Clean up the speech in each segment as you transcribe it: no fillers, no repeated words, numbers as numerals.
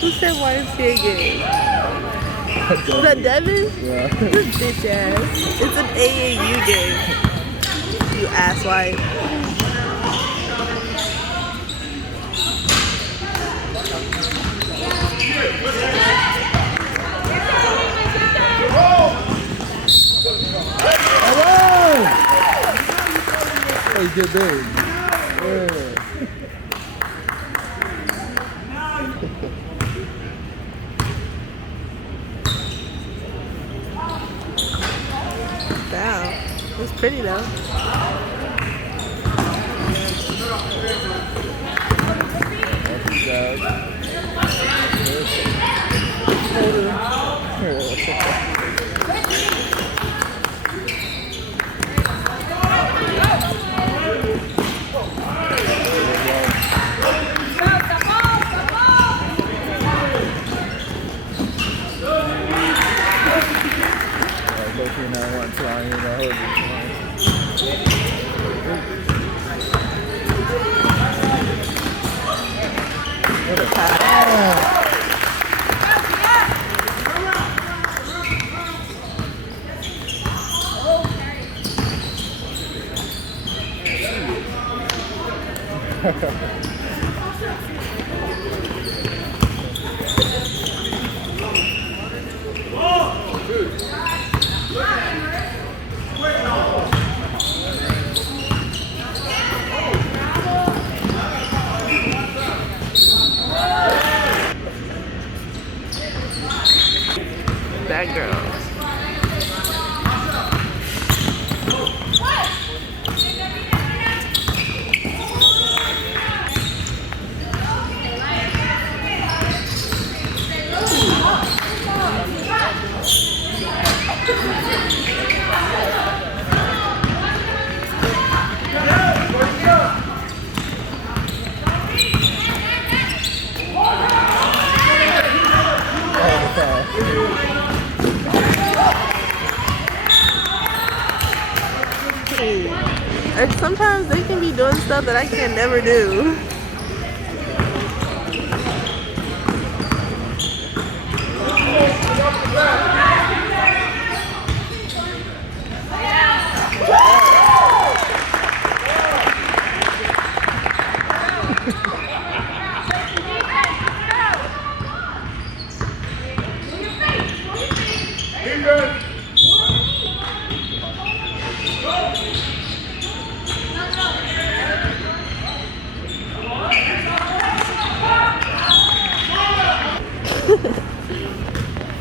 Who said YMCA game? Is that Devin? Yeah. This bitch ass. It's an AAU game. You asswipe. Hey, get big. Yeah. Wow. It's pretty though. That girl. And sometimes they can be doing stuff that I can never do.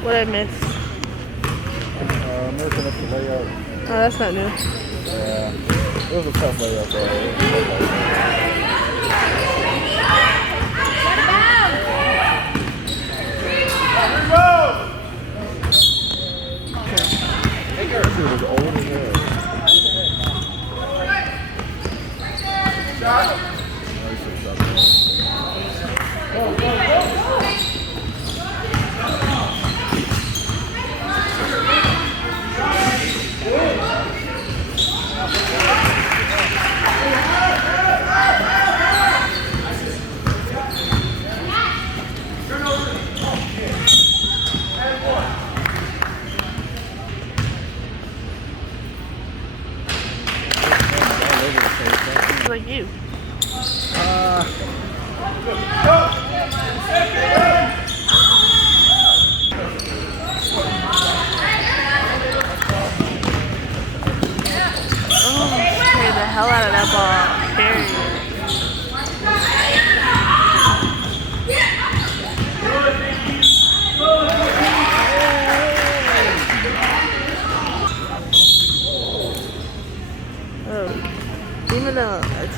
What I miss? Missing up the layout. Oh, that's not new. Yeah. It was a tough layout though. It was old as hell.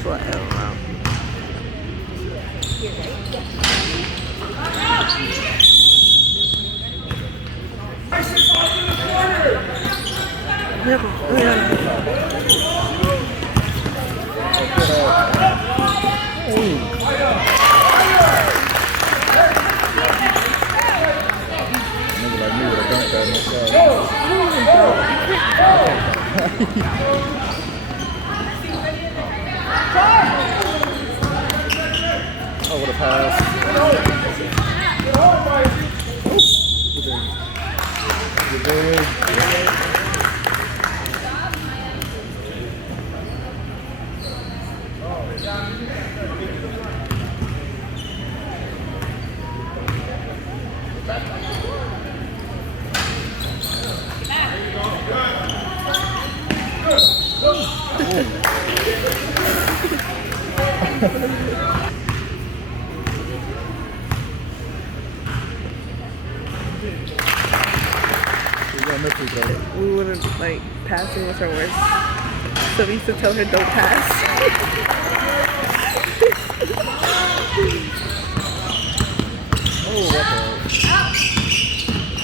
what I don't know. Nigga like me would have dunked that in the I would have passed. Good day. We wouldn't like passing was her worst. So we used to tell her don't pass. Oh, what the?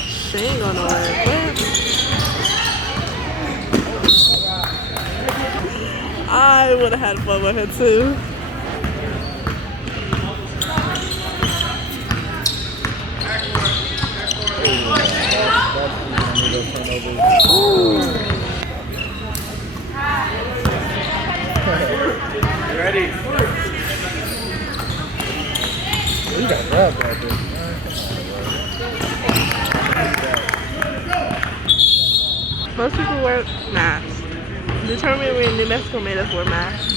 She ain't going nowhere. I would have had fun with her too. You ready? You got grabbed that bitch. Most people wear masks. Determined when New Mexico made us wear masks.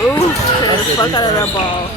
Ooh, hit the fuck out of that ball.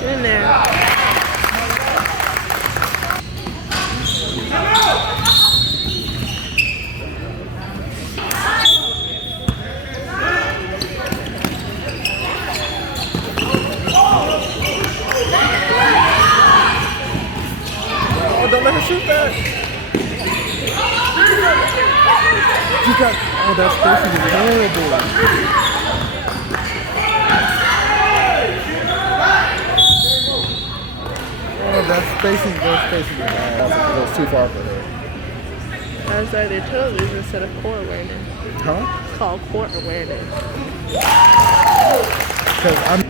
Get in there. Oh, don't let her shoot that. You got. Oh, that spacing is horrible. Oh, that spacing is bad. It was too far for her. That's why they chose this instead of court awareness. Huh? It's called court awareness. Because I'm.